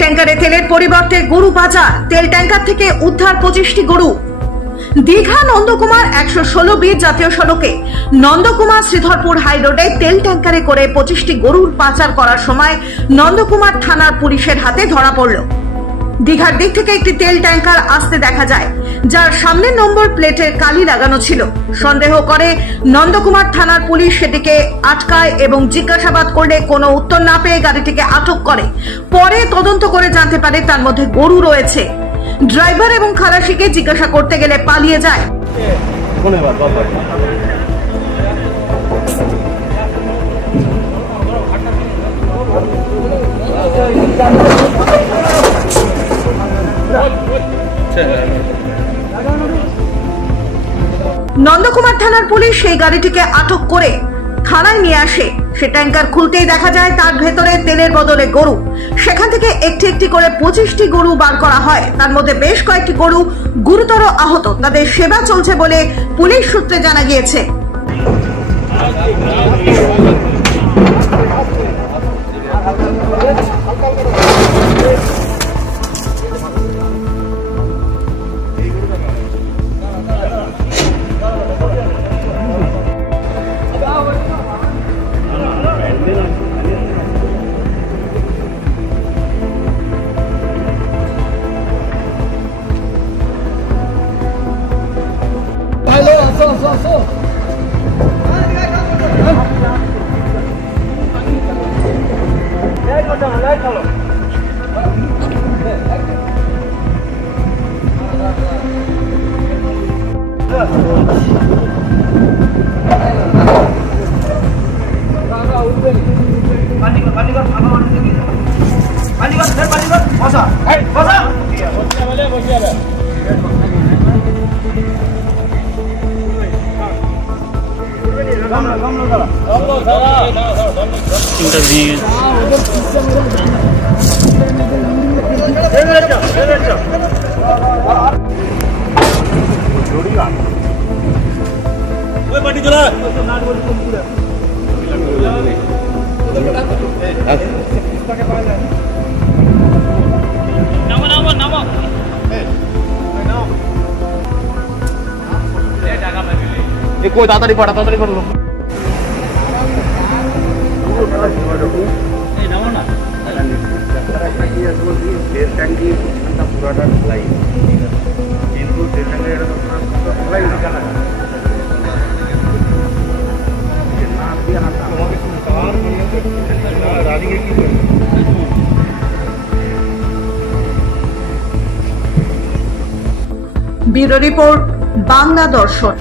ট্যাঙ্কারে তেলের পরিবর্তে গরু পাচার, তেল ট্যাঙ্কার থেকে উদ্ধার 25টি গরু। দীঘা নন্দকুমার 116B জাতীয় সড়কে নন্দকুমার শ্রীধরপুর হাই রোডে তেল ট্যাঙ্কারে করে 25টি গরুর পাচার করার সময় নন্দকুমার থানার পুলিশের হাতে ধরা পড়ল। দীঘার দিক থেকে একটি তেল ট্যাঙ্কার আসতে দেখা যায়, যার সামনের নম্বর প্লেটের কালি লাগানো ছিল। সন্দেহ করে নন্দকুমার থানার পুলিশ সেটিকে আটকায় এবং জিজ্ঞাসাবাদ করলে কোনো উত্তর না পেয়ে গাড়িটিকে আটক করে। পরে তদন্ত করে জানতে পারে তার মধ্যে গরু রয়েছে। ড্রাইভার এবং খালাসিকে জিজ্ঞাসা করতে গেলে পালিয়ে যায়। নন্দকুমার থানার পুলিশ সেই গাড়িটিকে আটক করে থানায় নিয়ে আসে। সে ট্যাঙ্কার খুলতেই দেখা যায় তার ভেতরে তেলের বদলে গরু। সেখান থেকে একটি একটি করে 25টি গরু বার করা হয়। তার মধ্যে বেশ কয়েকটি গরু গুরুতর আহত। তাদের সেবা চলছে বলে পুলিশ সূত্রে জানা গিয়েছে। कोई तातड़ी पड़ा तातड़ी पड़ लो পুরাটা লাই কিন্তু ব্যুরো রিপোর্ট, বাংলা দর্শন।